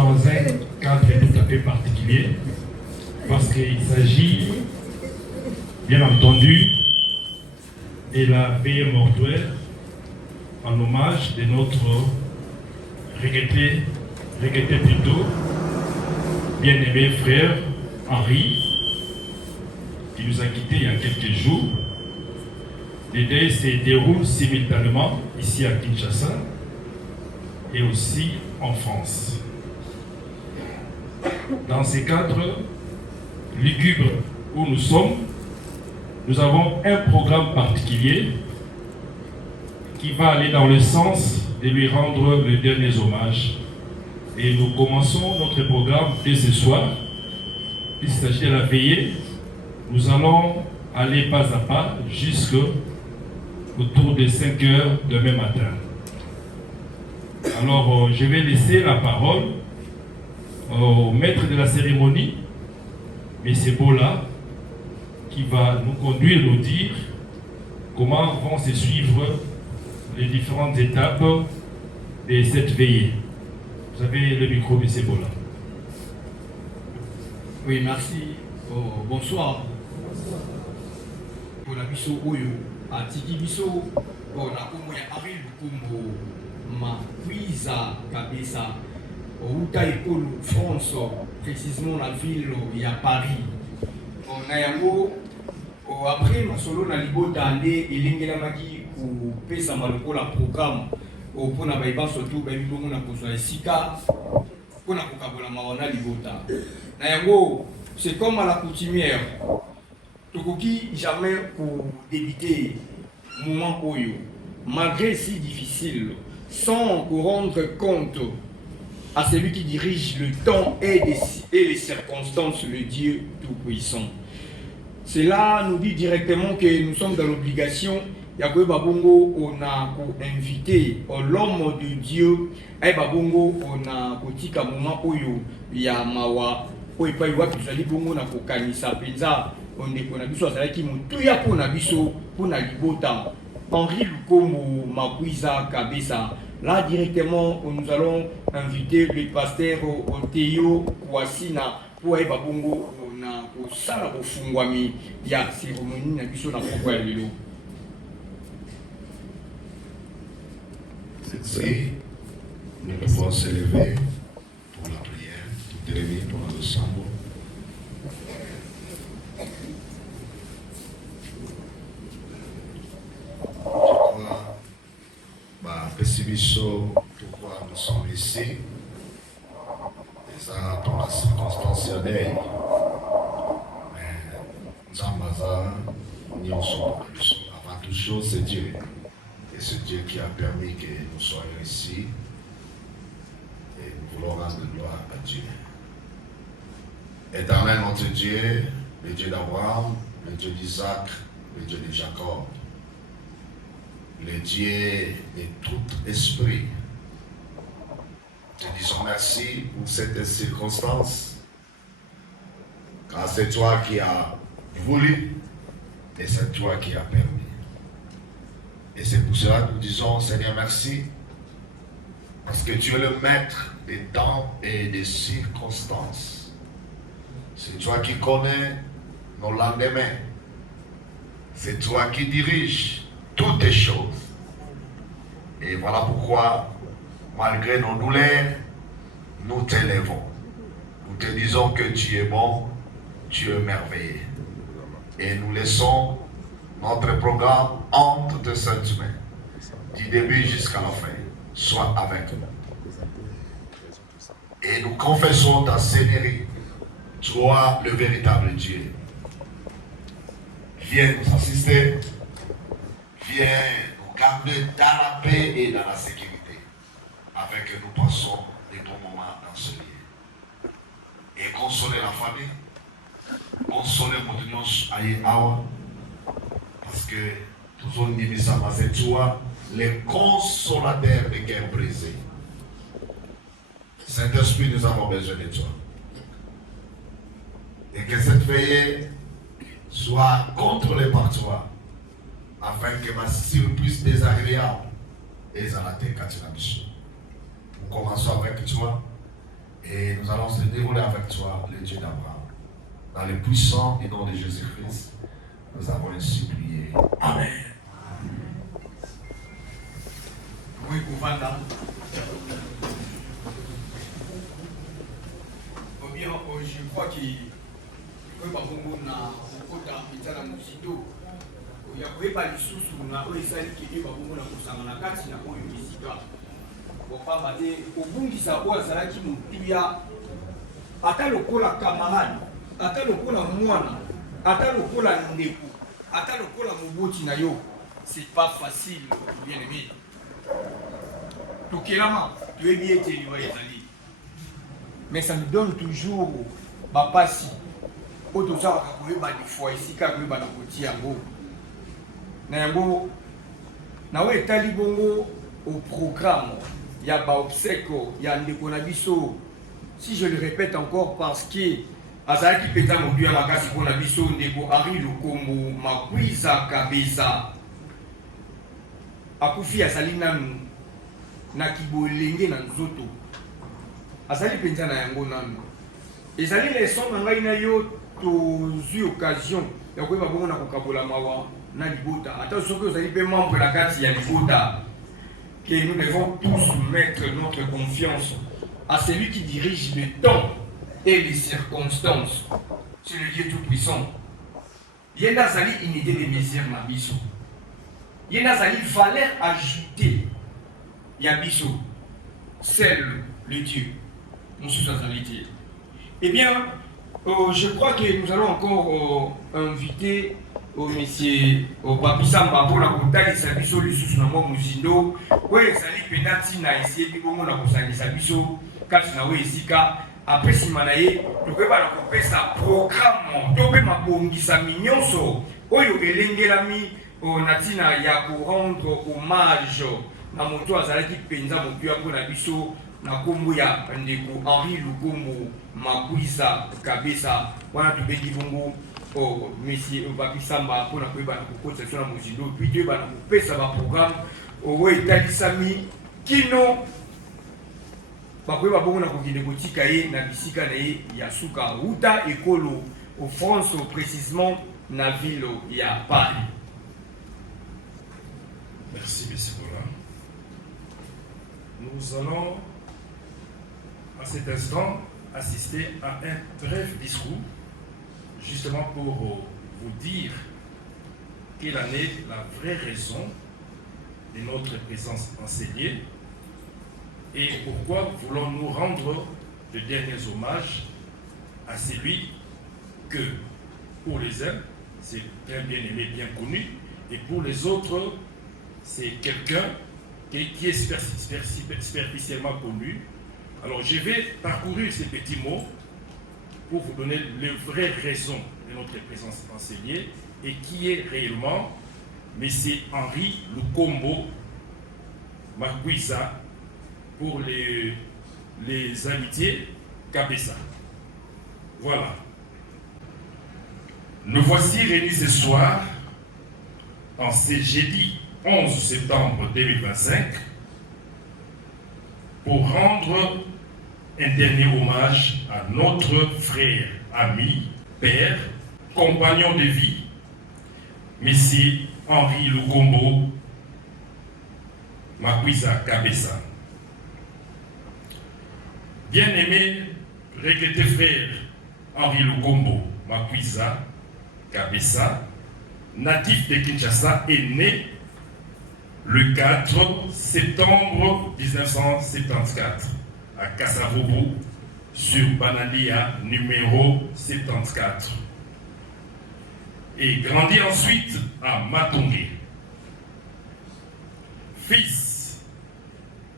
dans un cadre tout à fait particulier, parce qu'il s'agit, bien entendu, de la veillée mortuaire en hommage de notre regretté plutôt, bien-aimé frère Henri, qui nous a quittés il y a quelques jours. Les deuils se déroulent simultanément ici à Kinshasa et aussi en France. Dans ces cadres lugubres où nous sommes, nous avons un programme particulier qui va aller dans le sens de lui rendre les derniers hommages. Et nous commençons notre programme dès ce soir. Il s'agit de la veillée. Nous allons aller pas à pas jusqu'au autour de 5 heures demain matin. Alors, je vais laisser la parole au maître de la cérémonie, M. Bola, qui va nous conduire, nous dire comment vont se suivre les différentes étapes de cette veillée. Vous avez le micro, M. Bola. Oui, merci. Bonsoir. Pour la biso oyo, atiki biso, pour la komo ya Henri Lukumbo, Makuiza Kabesa, Outa Ekolo, France, précisément la ville ya Paris. On a yango, après masolo na libota nde elengela maki ku pesa maloko la programme pour na baiba surtout ba bilongo na kozwa esika pour na kokabola maona libota. Na yango, c'est comme à la coutumière. Tokoki jamais pour débiter moment oyo, malgré si difficile, sans rendre compte à celui qui dirige le temps et les circonstances, le Dieu Tout-Puissant. Cela nous dit directement que nous sommes dans l'obligation. Yakoe Babongo, on a invité l'homme de Dieu. Et Babongo, on a petit moment oyo Yamawa. Oye pa iwa tuzali bongo na kokanisa penza ondeko na biso azalaki motuya mpona biso mpona libota Henri Lukombo Makuiza Kabesa. Là directement nous allons inviter le pasteur Théo Kouassina pour ayeba bongo na kosala bofungwami ya cérémonie na biso na pokwa ya lelo. Merci. Nous pouvons s'élever pour la prière, tout élever pour le sambo. Pourquoi nous sommes ici, déjà dans la circonstance deuil, mais Zambaza, avant toute chose, c'est Dieu. Et c'est Dieu qui a permis que nous soyons ici. Et nous voulons rendre gloire à Dieu. Éternel notre Dieu, le Dieu d'Abraham, le Dieu d'Isaac, le Dieu de Jacob, le Dieu de tout esprit. Te disons merci pour cette circonstance, car c'est toi qui as voulu et c'est toi qui as permis. Et c'est pour cela que nous disons, Seigneur, merci, parce que tu es le maître des temps et des circonstances. C'est toi qui connais nos lendemains. C'est toi qui diriges toutes les choses. Et voilà pourquoi, malgré nos douleurs, nous t'élèvons. Nous te disons que tu es bon, tu es merveilleux. Et nous laissons notre programme entre tes saintes mains, du début jusqu'à la fin. Sois avec nous. Et nous confessons ta Seigneurie, toi le véritable Dieu. Viens nous assister. Viens nous garder dans la paix et dans la sécurité, afin que nous passons des bons moments dans ce lieu. Et consoler la famille, consoler mon union aïe awa, parce que toujours nous sommes c'est toi, les consolateurs des guerres brisées. Saint-Esprit, nous avons besoin de toi. Et que cette veillée soit contrôlée par toi, afin que ma surprise désagréable est à la tête. Nous commençons avec toi Et nous allons se dévoiler avec toi, le Dieu d'Abraham. Dans le puissant et nom de Jésus-Christ, nous avons ainsi prié. Amen. Oui, Kouvanda. Bien, je crois qu'il peut pas beaucoup na kota pitana musito. Ya kueba lisusu na oisali ki ba beaucoup na kusanga na kati na oyo misika. Bopamba te obungisa oyo azalaki mutuya ata lokola camarade, ata lokola mwana, ata lokola ndeko, ata lokola moboti na yo. C'est pas facile, bien aimé. Tokelama, tu es bien été ezali. Mais ça me donne toujours ma passion. Autant ça, on va des fois ici, quand on va dans le côté yango. Nango, nawe etali bongo au programme. Il y a ba obsèque, il y a ndekonabiso. Si je le répète encore parce que azali qui peta mon dieu à makasi konabiso ndeko Henri Lukombo Makuiza Kabeza. Akufi azali nanu na kibolenge na nzoto. Azali penza na yango nanu. Ezali leçon na ngai na yo tozwi occasion ya koyeba bongo na kokabola mawa na libota. Ata soki ozali pe membre la kati ya libota, que nous devons tous mettre notre confiance à celui qui dirige le temps et les circonstances. C'est le Dieu Tout-Puissant. Yenda zali unité de mesure na biso. Yenda zali valeur ajoutée ya biso. Seul le Dieu. Eh bien, je crois que nous allons encore inviter au monsieur au Papi Samba pour la comptabilité Sabiso le sous-namon Muzindo. Oui, ça dit peut-être na essayer de bon la comptabilité Sabiso quand na oui ici car après si manaye tu peux pas la couper sa programme to pe mabongisa minyonso oyo elengelami natina ya ko rendre hommage na moto azalaki penza motu ya pona biso na kombo ya ndeko Henri Lukombo Makuiza Kabeza wana tubengi bongo monsieur Papi Samba pona koyeba na kokotisa so na mozindo puis te ba na kopesa ba programme oyo etalisami kino bakoyeba bongo na kokende kotika ye na bisika na ye ya suka uta ekolo au France précisément na ville ya Paris. Merci monsieur Bola. Nous allons à cet instant assister à un bref discours, justement pour vous dire quelle en est la vraie raison de notre présence enseignée et pourquoi voulons-nous rendre de derniers hommages à celui que, pour les uns, c'est bien aimé, bien connu, et pour les autres, c'est quelqu'un qui est superficiellement connu. Alors je vais parcourir ces petits mots pour vous donner les vraies raisons de notre présence enseignée et qui est réellement M. Henri Lukombo Makuiza pour les amitiés Kabeza. Voilà. Nous voici réunis ce soir, en ce jeudi 11 septembre 2025, pour rendre un dernier hommage à notre frère, ami, père, compagnon de vie, M. Henri Lukombo Makuiza Kabeza. Bien-aimé, regretté frère Henri Lukombo Makuiza Kabeza, natif de Kinshasa, est né le 4 septembre 1974 à Kassavobo, sur Banalia numéro 74, et grandit ensuite à Matongé. Fils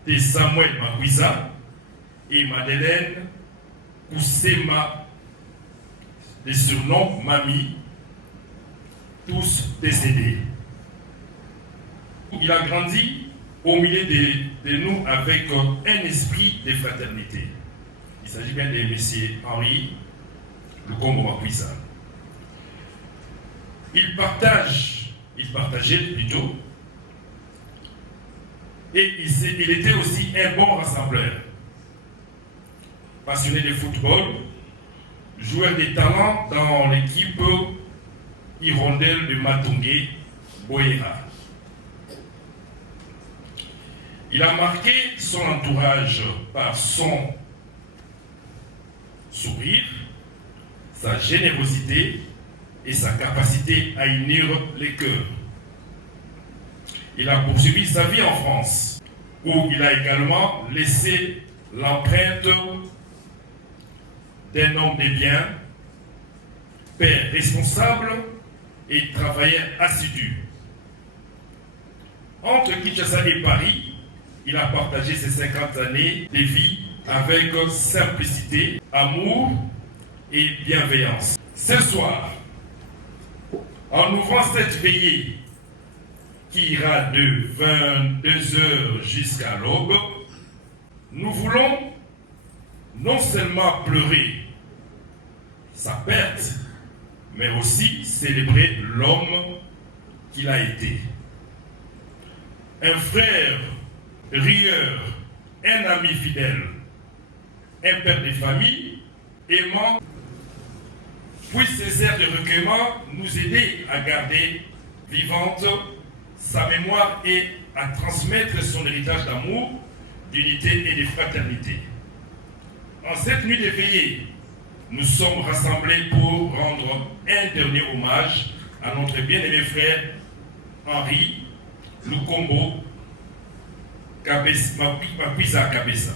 de Samuel Makuiza et Madeleine Koussema, des surnoms Mami, tous décédés. Il a grandi au milieu de nous avec un esprit de fraternité. Il s'agit bien de M. Henri Lukombo Makuiza. Il partageait plutôt, et il était aussi un bon rassembleur. passionné de football, joueur de talent dans l'équipe Hirondelle de Matungé, Boera. Il a marqué son entourage par son sourire, sa générosité et sa capacité à unir les cœurs. Il a poursuivi sa vie en France, où il a également laissé l'empreinte d'un homme de bien, père responsable et travailleur assidu. Entre Kinshasa et Paris, il a partagé ses 50 années de vie avec simplicité, amour et bienveillance. Ce soir, en ouvrant cette veillée qui ira de 22h jusqu'à l'aube, nous voulons non seulement pleurer sa perte, mais aussi célébrer l'homme qu'il a été. Un frère rieur, un ami fidèle, un père de famille aimant. Puisse ces airs de recueillement nous aider à garder vivante sa mémoire et à transmettre son héritage d'amour, d'unité et de fraternité. En cette nuit de veillée, nous sommes rassemblés pour rendre un dernier hommage à notre bien-aimé frère Henri Lukombo Makuiza Kabesa.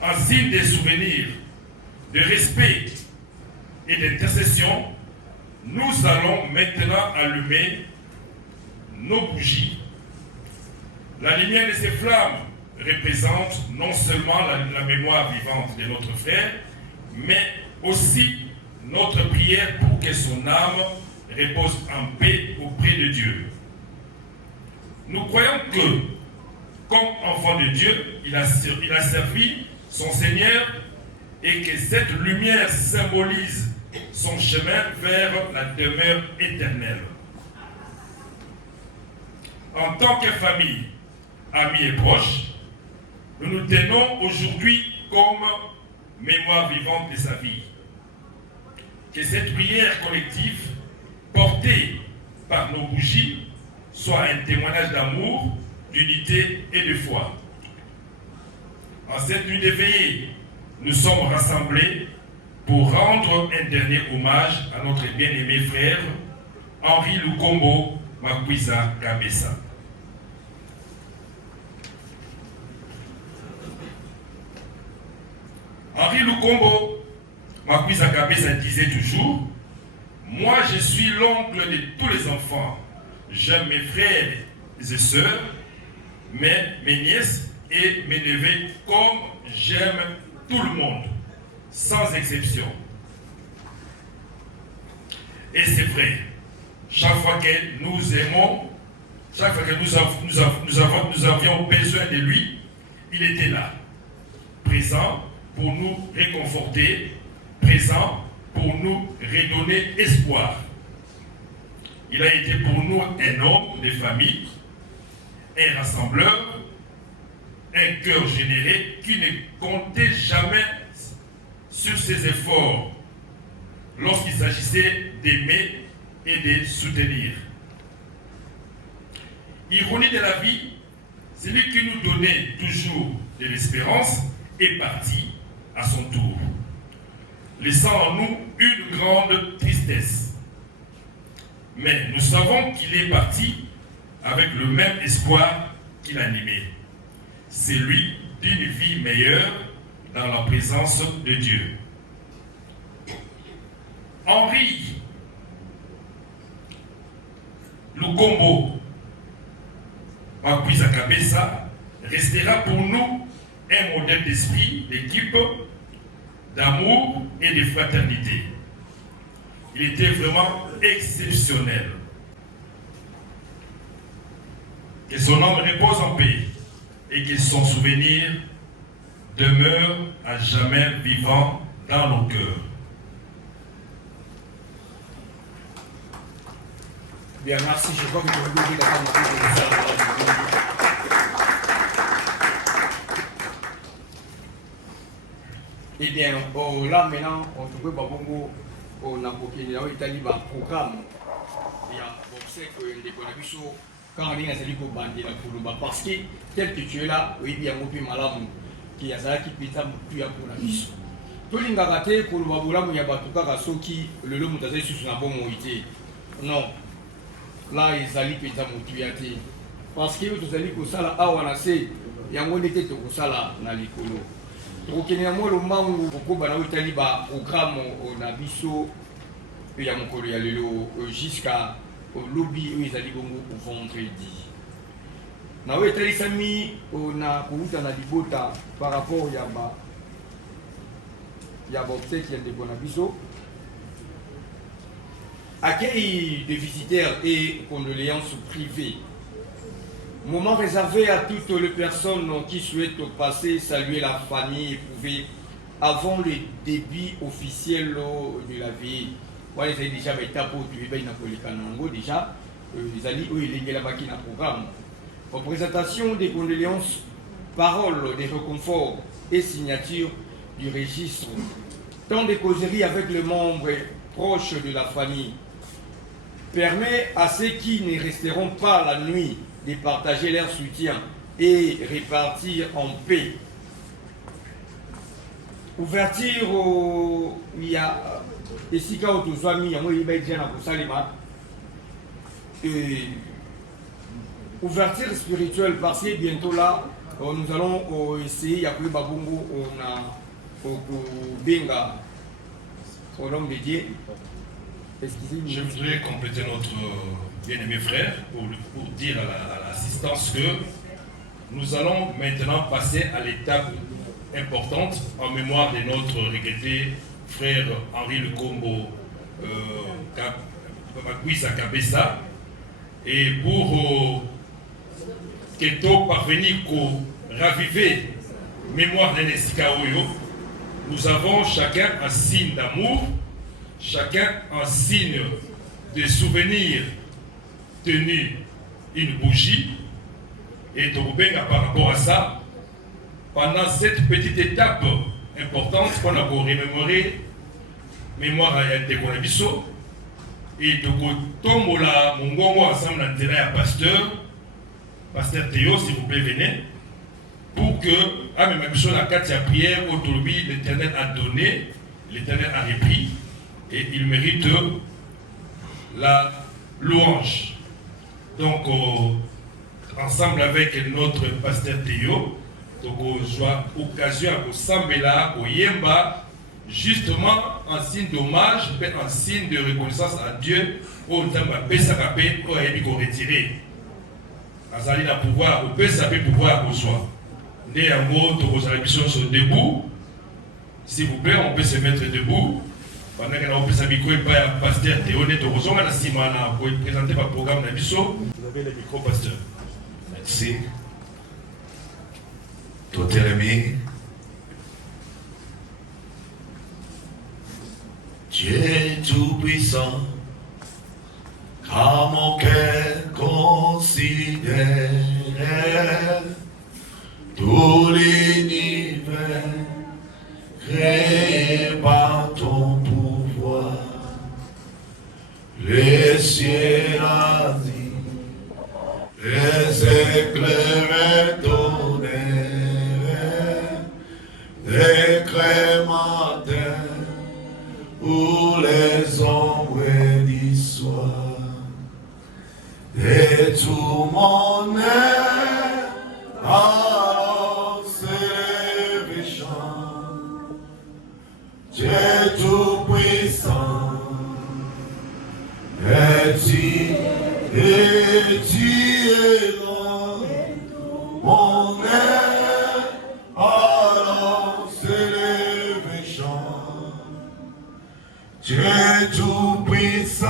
En signe de souvenir, de respect et d'intercession, nous allons maintenant allumer nos bougies. La lumière de ces flammes représente non seulement la mémoire vivante de notre frère, mais aussi notre prière pour que son âme repose en paix auprès de Dieu. Nous croyons que, comme enfant de Dieu, il a servi son Seigneur et que cette lumière symbolise son chemin vers la demeure éternelle. En tant que famille, amis et proches, nous nous tenons aujourd'hui comme mémoire vivante de sa vie. Que cette prière collective, portée par nos bougies, soit un témoignage d'amour, d'unité et de foi. En cette nuit de veillée, nous sommes rassemblés pour rendre un dernier hommage à notre bien-aimé frère Henri Lukombo Makuiza Kabesa. Henri Lukombo Makuiza Kabesa disait toujours: moi je suis l'oncle de tous les enfants, j'aime mes frères et sœurs, mes nièces et mes neveux comme j'aime tout le monde, sans exception. Et c'est vrai, chaque fois que nous aimons, chaque fois que nous avions besoin de lui, il était là, présent pour nous réconforter, présent pour nous redonner espoir. Il a été pour nous un homme de famille, un rassembleur, un cœur généreux qui ne comptait jamais sur ses efforts lorsqu'il s'agissait d'aimer et de soutenir. Ironie de la vie, celui qui nous donnait toujours de l'espérance est parti à son tour, laissant en nous une grande tristesse. Mais nous savons qu'il est parti avec le même espoir qu'il animait, celui d'une vie meilleure dans la présence de Dieu. Henri Lukombo Makuiza Kabesa restera pour nous un modèle d'esprit, d'équipe, d'amour et de fraternité. Il était vraiment exceptionnel. Que son âme repose en paix et que son souvenir demeure à jamais vivant dans nos cœurs. Bien, merci. Je crois que vous pouvez dire la Eh bien, là maintenant, on trouve Babongo, on a beaucoup de programme. Il y a obsèque de Konabiso, quand on est dans bandi la Koulouba, parce que tel que tu es là, oui, il y a un peu malamu, qui a ça qui peut être plus à Konabiso. Tout le monde a raté Koulouba Boulamu, il y a Batuka Rasoki, le lot Moutazé sur son bon moïté. Non, là, ils allaient peut être motivé. Parce que vous allez pour ça là, ah, on a assez, il y a un monde qui est pour ça là, dans les colos. Donc, il y a un moment où on a eu un programme au Nabiso, il y a un jusqu'à au lobby où ils allaient au vendredi. Nous avons été mis on a Libota par rapport à Yaba qui est de Bonabiso. Accueil des visiteurs et condoléances privées. Moment réservé à toutes les personnes qui souhaitent passer, saluer la famille éprouvée avant le début officiel de la vie. Moi, ils ont déjà été déjà, ils allaient là-bas qui programme. En présentation des condoléances, paroles de réconfort et signature du registre, tant de causeries avec les membres proches de la famille, permet à ceux qui ne resteront pas la nuit de partager leur soutien et répartir en paix. Ouverture il y a ici quand tous amis ouverture spirituelle parce que bientôt là nous allons essayer à quoi babongo on a benga au nom de Dieu. Je voudrais compléter notre bien-aimé frère pour dire à l'assistance que nous allons maintenant passer à l'étape importante en mémoire de notre regretté frère Henri Lukombo Makwisa Kabesa, et pour que tout parvenir à raviver mémoire de Nesika Oyo, nous avons chacun un signe d'amour, chacun un signe de souvenir tenu une bougie, et Torubenga par rapport à ça, pendant cette petite étape importante qu'on a pour remémorer mémoire à Tekonabiso, et de Tombola Mongongo ensemble dans le terrain à Pasteur Théo, s'il vous plaît, venez, pour que, à même chose, la carte de prière, aujourd'hui, l'Éternel a donné, l'Éternel a repris, et il mérite la louange. Donc, ensemble avec notre pasteur Théo, donc j'ai occasion à s'assembler là, au Yemba, justement en signe d'hommage, en signe de reconnaissance à Dieu, au temps de Pessakapé, au Yébi retiré. Azali na pouvoir, au Pessakapé pouvoir au soi. Né en gros, tous les missions sont debout. S'il vous plaît, on peut se mettre debout. Pendant que nous avons micro et pas pasteur Théo, nous avons présenté le programme de Nabiso. Vous avez le micro, pasteur. Merci. Tout aimé. Dieu tout-puissant, car mon cœur considère tout l'univers créé par ton pouvoir. Les cieux radis, les éclairs donnèrent, les crématins où les ombres du soir, et tout mon âme alors s'élève et chante. Dieu tout-puissant, et tu es là, mon âme alors s'élève et chante. Dieu tout-puissant,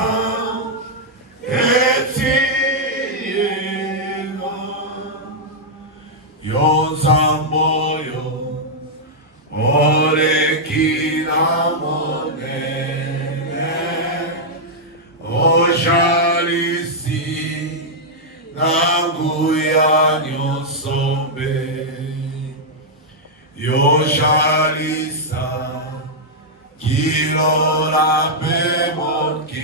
et tu es là. Yo zamboyo, ole kinamone, o jalisi, nanguya nyosombe, yo jalisa. Kilola Pemokili,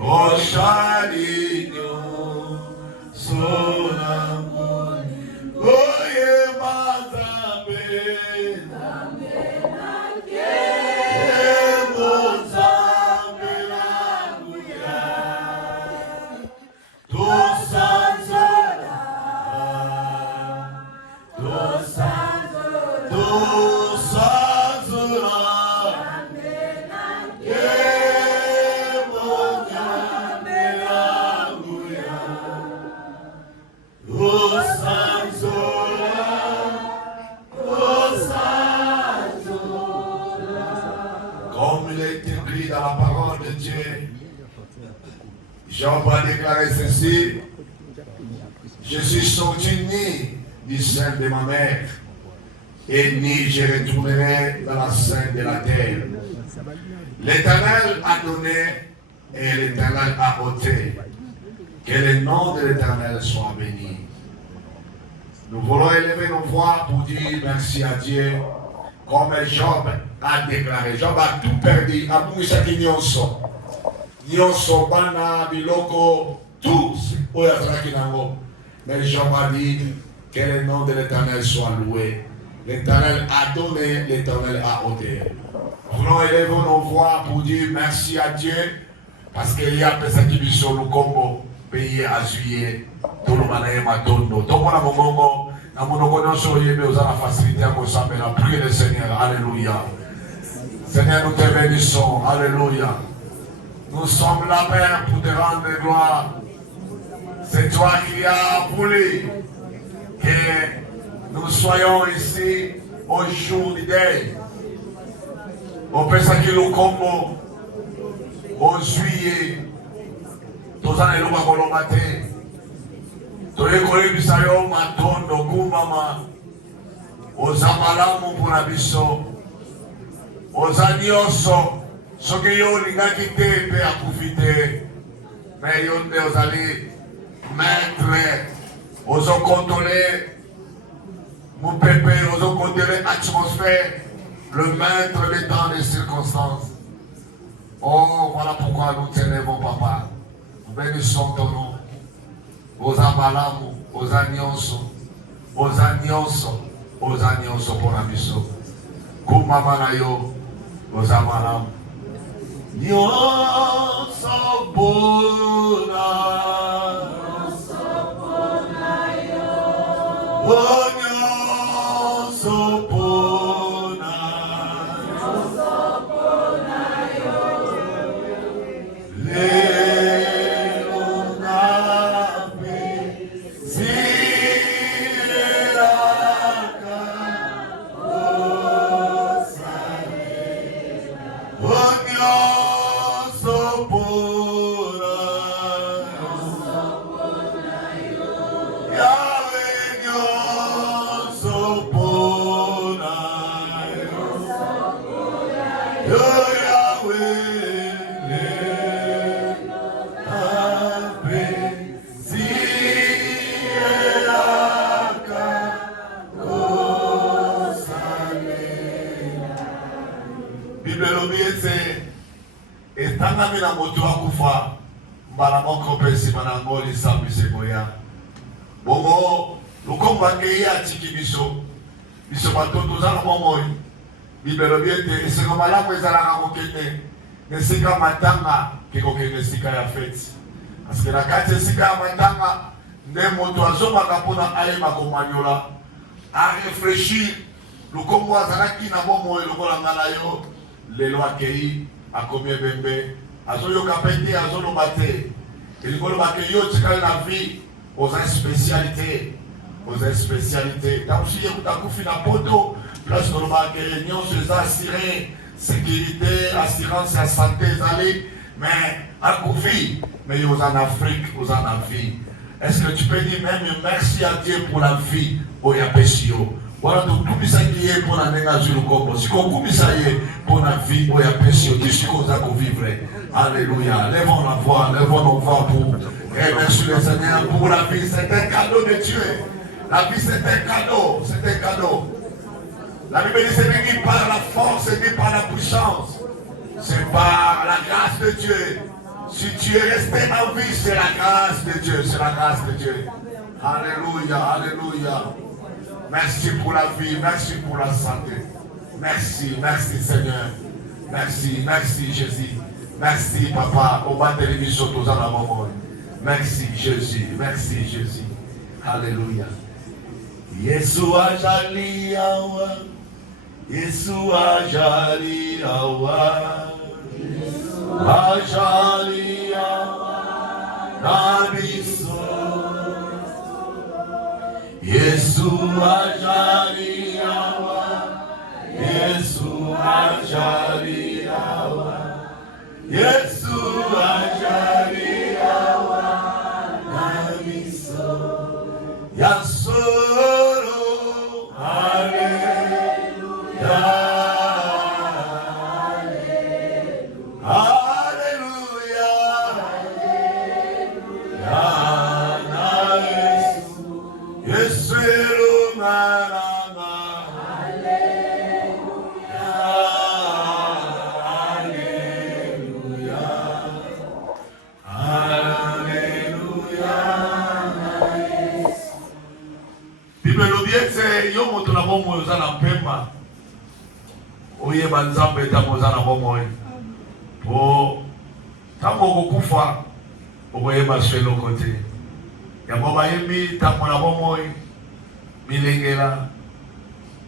Oshalinyo, Sonamoni, Oye Mazabe, Mozabe Laguya, Tosanzola, comme il est écrit dans la parole de Dieu, Jean va déclarer ceci: je suis sorti ni du sein de ma mère, et ni je retournerai dans la sein de la terre. L'Éternel a donné et l'Éternel a ôté. Que le nom de l'Éternel soit béni. Nous voulons élever nos voix pour dire merci à Dieu, comme Job a déclaré. Job a tout perdu. Nyonso bana biloko tous. Mais Job a dit que le nom de l'Éternel soit loué. L'Éternel a donné, l'Éternel a ôté. Nous voulons élever nos voix pour dire merci à Dieu, parce qu'il y a des gens qui sont le Congo, pays à juillet, tout le monde est matondo. Tout le monde est mongo, na monoko nyonso yebe oza la facilité à consommer la prière du Seigneur. Alléluia. Seigneur, nous te bénissons. Alléluia. Nous sommes là, Père, pour te rendre gloire. C'est toi qui as voulu que nous soyons ici au jour du deuil. Au Pesaki Lukombo, au juillet, tous les loups à Colomate, tous les collègues du Sayon, Matondo, Koumama, aux Amalamu pour la Bisso, aux Agnoso, ceux qui ont l'ingakité à profiter, mais ils ont allés mettre, aux contrôler, mon pépé, aux contrôler l'atmosphère. Le maître des temps des circonstances. Oh, voilà pourquoi nous t'élèvons, papa. Nous bénissons ton nom. Aux Amalamu, aux Agnonso, aux Agnonso, aux Agnonso pour la mission. Koumamanayo, aux Amalamu. Nyonso bona. Oh, Nyonso bona. Estanga na moto akufa mbala moko pesi manangoli sapi sekoya bongo lukomba ngeya tiki biso batoto zala momoi bibelo biete esika malamu ezalaka kokende nesika matanga kekokende esika ya feti parce que na kati esika ya matanga nde moto azongaka mpona ayeba komanyola arefléchir lukombo azalaki na bomoi lokola nga na yo lelo akei akomi ebembe azoyoka mpe te azoloba te elikoloba ke yo tikali na vie oza spécialité takusi takufi na poto place tolobaka ke nyonso eza assiré sécurité assurance ya santé ezali mais akufi mais yo oza na Afrique oza na vie. Est-ce que tu peux dire même merci à Dieu pour la vie oyo apesi yo? Voilà, donc tout ça qui est pour la négation du corps. Si on coupe ça y est pour la vie, pour la personne, qui est qu'on a qu'on vivre. Alléluia. Lèvons la voix, lèvons nos voix pour remercier le Seigneur pour la vie. C'est un cadeau de Dieu. La vie, c'est un cadeau. C'est un cadeau. La Bible dit, c'est lui qui par la force chance. C'est par la grâce de Dieu. Si tu es resté en vie, c'est la grâce de Dieu. C'est la grâce de Dieu. Alléluia, alléluia. Merci pour la vie, merci pour la santé. Merci, merci Seigneur. Merci, merci Jésus. Merci Papa. Au bas de l'émission, tous en amour. Merci Jésus, merci Jésus. Alléluia. Yesu ajali awa. Yesu ajali awa. Ajali awa. Nabiso. Yesu ajali awa. Yesu ajali awa. Yesu ajali awa. Nabiso. Yasoro. Hallelujah. Oye banzambe tamozana bomoi po tango kokufa oye baswelo kote ya baba yemi tamona bomoi milengela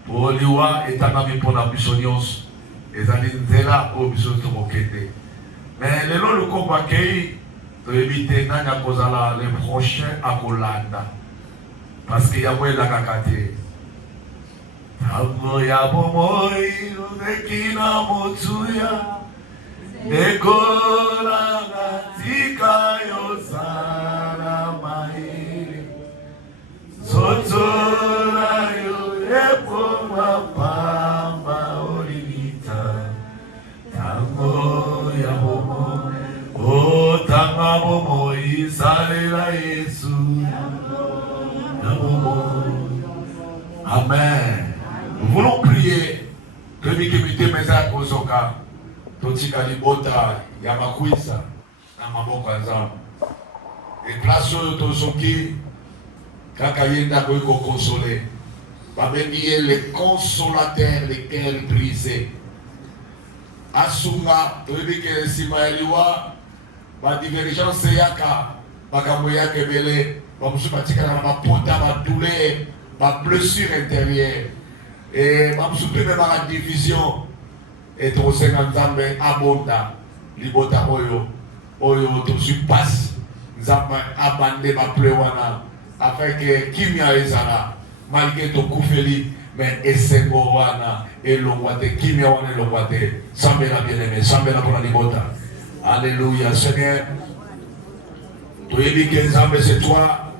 po liwa etanga mipona bisonyos ezali nzela o bisoto mokete mais lelo lukomba kei to éviter nanya kozala le prochain à kolanda parce que yamwe la kakate Tango ya bomoi nekina motuya Nekola ngatika yosara mahiri Sotora yoyepo mapamba olinita Tango ya bomoi O tanga bomoi salela Yesu Ya bomoi Amen. Nous voulons prier que Mikimite Meza Kosoka, Totika Libota, Yamakwisa, Namaboka Zam. Et place Tosoki, Kakayenda Koiko consolé. Babengiye les consolateurs, les cœurs brisés. Asunga, Tobike Simaeliwa, ba divergence Yaka, Bakamoya Kebele, Bamusupatika Namapota, ma douleur, ma blessure intérieure. Et ma soupe même la division et ton 50 ans abonda libota oyo to surpasse nous avons abandonné ma plewana afin que kimia ezala malgré ton koufeli mais esengo wana elongwate kimia wana elongwate sambela bien-aimé sambela pour la libota. Alléluia Seigneur. Tu es dit que Nzambe c'est toi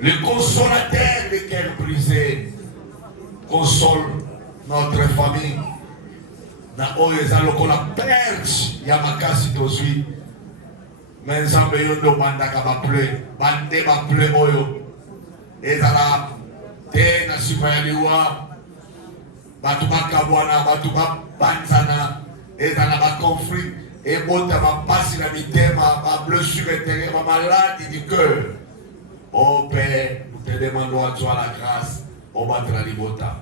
le consolateur des cœurs brisés. Console notre famille. Na oyo ezalo kola perte ya makasi tozwi. Mais Nzambe yondo bandaka baple, bande baple oyo. Ezala te na sima ya liwa. Batu bakabwana, batu babanzana. Ezala ba conflit. Ebota bapasi na mitema, ba blessure intérieure, ba maladie du cœur. Oh Père, nous te demandons à toi la grâce. Obatra libota.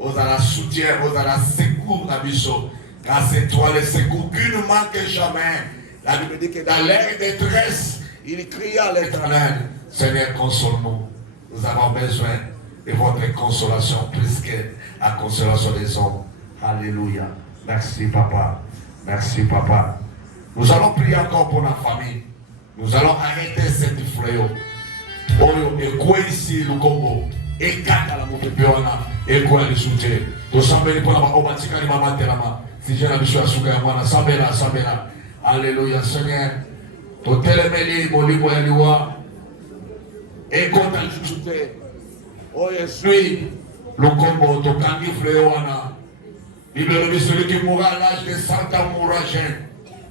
Osala soutien, osala secours la biso. Car c'est toi le secours qui ne manque jamais. La Bible dit que dans l'air détresse, il crie à l'Éternel. Seigneur, console-nous. Nous avons besoin de votre consolation plus que la consolation des hommes. Alléluia. Merci Papa. Merci Papa. Nous allons prier encore pour la famille. Nous allons arrêter cette fléau. Oyo ekwe ici le Congo et kaka la mopepe wana ekwe le soutien to sambeli pona ba obatika ni mama telama si je na biso asuka ya mwana sambela sambela. Alléluia Seigneur to telemeli moliko ya liwa et konta le soutien oyo suis le Congo to kangi fleo wana Bible dit celui qui mourra à l'âge de 100 ans mourra jeune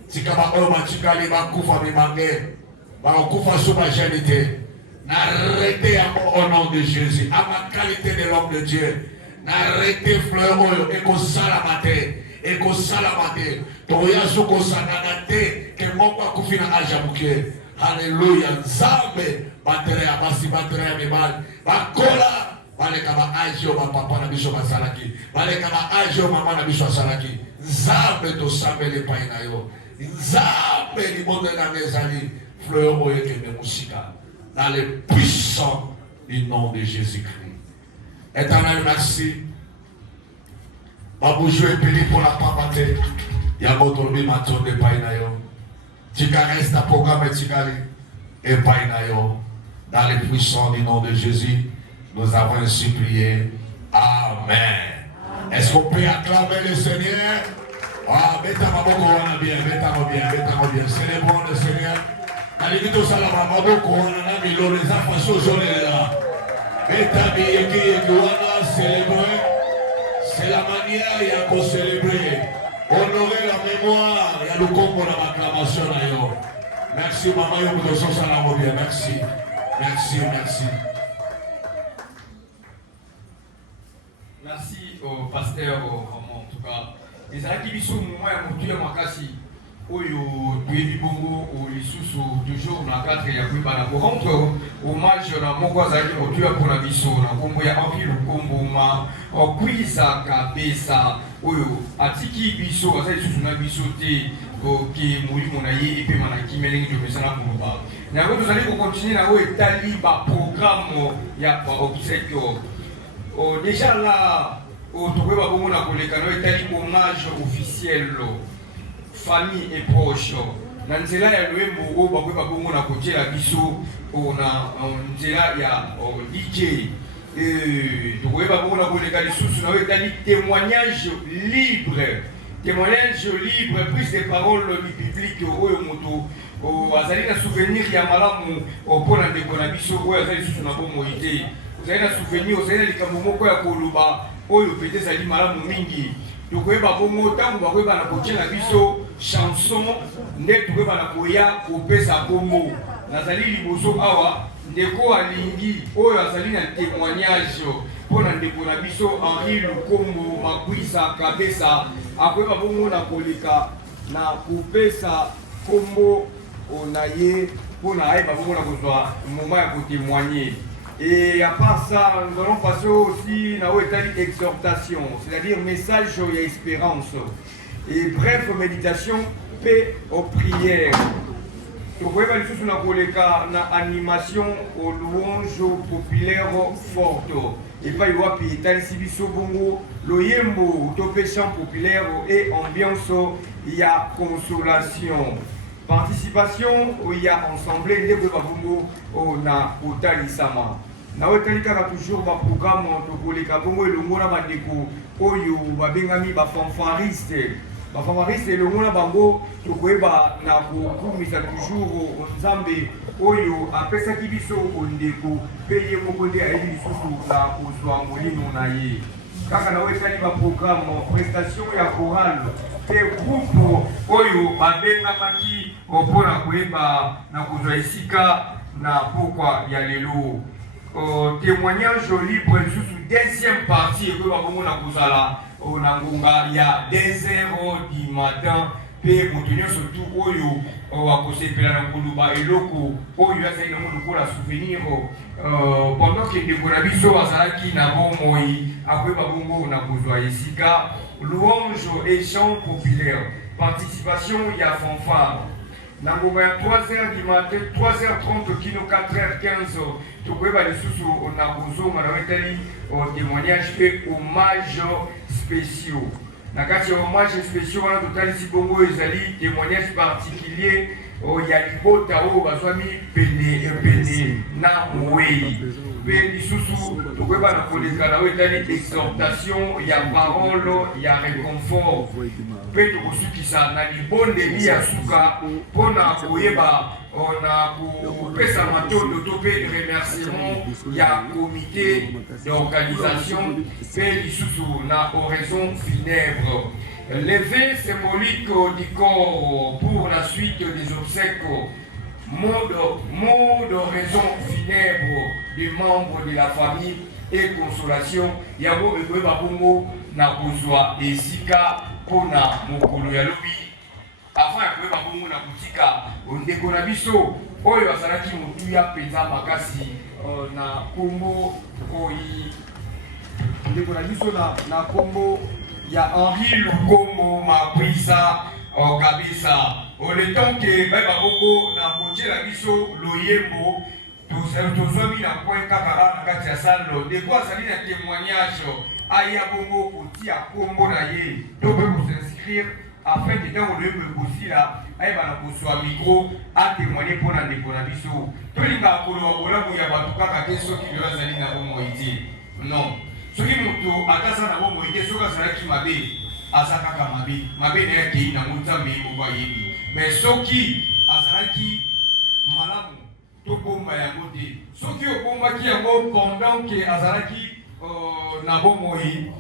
tika ba oyo matika li ba kufa bimange ba kufa sous ma jeunité. N'arrêtez au nom de Jésus, à ma qualité de l'homme de Dieu. N'arrêtez fleur et qu'on s'en la matin. et qu'on salamate. Toyazo qu'on sananate, que mon quoi qu'on finit à Jamouké. Alléluia. Nzambe, batterie à basi, batterie à mebal. Bakola, baleka ba ajo ba papa na biso basalaki. Baleka ba ajo mama na biso basalaki. Nzambe to sambe le paina yo. Nzambe li monde na mezali. Fleur oyeke me musika. Dans le puissant du nom de Jésus-Christ. Éternel, merci. Baboujou et Pili pour la papate. Yabotobi maton de painayo. Tika reste à programme et Tikali et painayo. Dans le puissant du nom de Jésus, nous avons ainsi prié. Amen. Est-ce qu'on peut acclamer le Seigneur? Ah, mettez-moi bien, mettez-moi bien. Célébrons le Seigneur. Alivito salama maboko wana milo les enfants sojolé là. Beta biyeki wana célébrer. C'est la manière ya ko célébrer. Honorer la mémoire ya le combo na acclamation na yo. Merci maman yo pour son salama bien. Merci. Merci au pasteur en tout cas. Les activistes moi ya makasi. Oyo tuyebi bongo lisusu toujours na cadre ya kuiba na rendre hommage na moko azali otuya mpona biso na nkombo ya Henri Lukomboma okwiza kabesa oyo atiki biso azali lisusu na biso te ke molimo na ye epema na kimia ndenge topesana koloba yango tozali kokontinue na oyo etali baprogramme ya baobsèque déjà là tokoyeba bongo na koleka na oyo etali hommage officiel famille et proche. Na nzela ya lwembo oyo bakoyeba bongo na kotiela biso na nzela ya DJ tokoyeba bongo na koleka lisusu na oyo etali témoignage libre, prise de parole du public oyo moto azali na souvenir ya malamu mpona ndeko na biso oyo azali lisusu na bomoi te ozali na souvenir ozali na likambo moko ya koloba oyo pete ezali malamu mingi tokoyeba bongo ntango bakoyeba na kotiela biso chanson nde tokoyeba na koya kopesa bongo nazali liboso awa ndeko alingi oyo azali na témoignage mpona ndeko na biso Henri Lukombo Makwisa Kabesa akoyeba bongo na koleka na kopesa kombo na ye mpona ayeba bongo na kozwa moment ya kotémoigner. Et à part ça, nous allons passer aussi à une exhortation, c'est-à-dire message et espérance. Et bref, méditation, paix aux prières. Vous pouvez aller sur la animation aux louanges populaires fortes. Et pas y avoir piétal sibiso bongo, loyembo, topé chant populaire et ambiance, il y a consolation. Participation, il y a ensemble, les bongo, on a otalisama. Na otalika toujours ba programme to koleka bongo elongo na bandeko oyo babengami ba fanfariste elongo na bango to koyeba na kokumisa toujours nzambe oyo apesaki biso ondeko pe ye moko nde ayebi lisusu na kozwa molimo na ye kaka na otali ba programme prestation ya chorale pe groupe oyo babengamaki mpona koyeba na kozwa esika na pokwa ya lelo témoignage libre sous deuxième partie que va bongo na kozala na ngonga ya 2h du matin pe motenir surtout oyo akosepela na koluba eloko oyo azali na moto la souvenir pendant que ndeko na biso azalaki na bomoi akoyeba bongo na kozwa esika louange et chant populaire participation ya fanfare. Na ngonga ya 3h du matin, 3h30 kino 4h15 tokoyeba lisusu na kozonga na wetali témoignage pe hommage spéciaux. Na kati ya hommage spéciaux wana totalisi bongo ezali témoignage particulier ya libota oyo bazwami pene na mwei pe lisusu tokoyeba na koleka na wetali exhortation ya parole ya réconfort pe tokosukisa na libondeli ya suka mpona koyeba na kopesa matondo to pe remerciement ya comité d'organisation pe lisusu na oraison funèbre. Levée symbolique du corps pour la suite des obsèques, mot d'oraison funèbre des membres de la famille et consolation. Yabo Ebeba Bongo na kozwa esika pona mokolo ya lobi avant ya koyeba bongo na butika ndeko na biso oyo azalaki motuya mpenza makasi na kombo oyi ndeko na biso na kombo ya Henri Lukombo Makwisa kabisa le temps que baba bongo na boje la biso loyembo tozwami na point kaka na kati ya salo de quoi ça dit un témoignage aya bongo kotia kombo na ye to peut vous inscrire afin que dans le aussi là ay bana kozwa micro a témoigner pour na ndeko na biso to linga kolo bola ya batu kaka keso ki yo azali na bongo iti non soki moto akaza na bongo ite soka zalaki mabe azakaka mabe na yake na nzambe oba yebi mais soki azalaki malamu to bomba yango te soki obombaki yango pendant que azalaki na bongo yi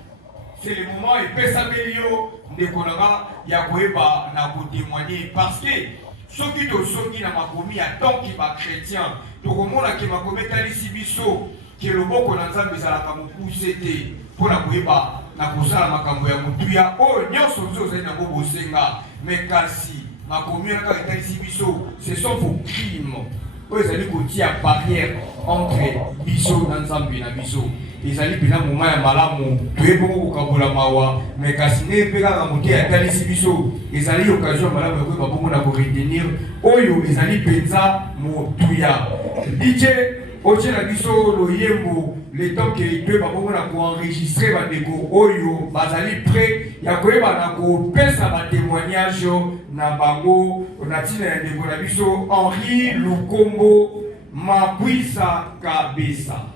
c'est le moment epesabeli yo ndeko nanga ya koyeba na kotémoigner parce que soki tosoki na makomi ya tanki bachrétien tokomona ke makomi etalisi biso ke loboko na nzambe ezalaka mokuse te mpona koyeba na kosala makambo ya motuya oyo nyonso nzo ozali nango bosenga me kasi makomi wana kaka etalisi biso ce sont vos crimes oyo ezali kotia barrière entre biso na nzambe na biso ezali mpena moma ya malamu toyebongo kokabola mawa me kasi nde mpe kaka moteya etalisi biso ezali occasion ya malamu ya koyeba bongo na koretenir oyo ezali mpenza motuya dije otie na biso loyembo le temps ke toyeba bongo na koenregistre bandeko oyo bazali prêt ya koyeba na kopesa batémoignage na bango na ntina ya ndeko na biso Henri Lukombo Makwisa kabisa.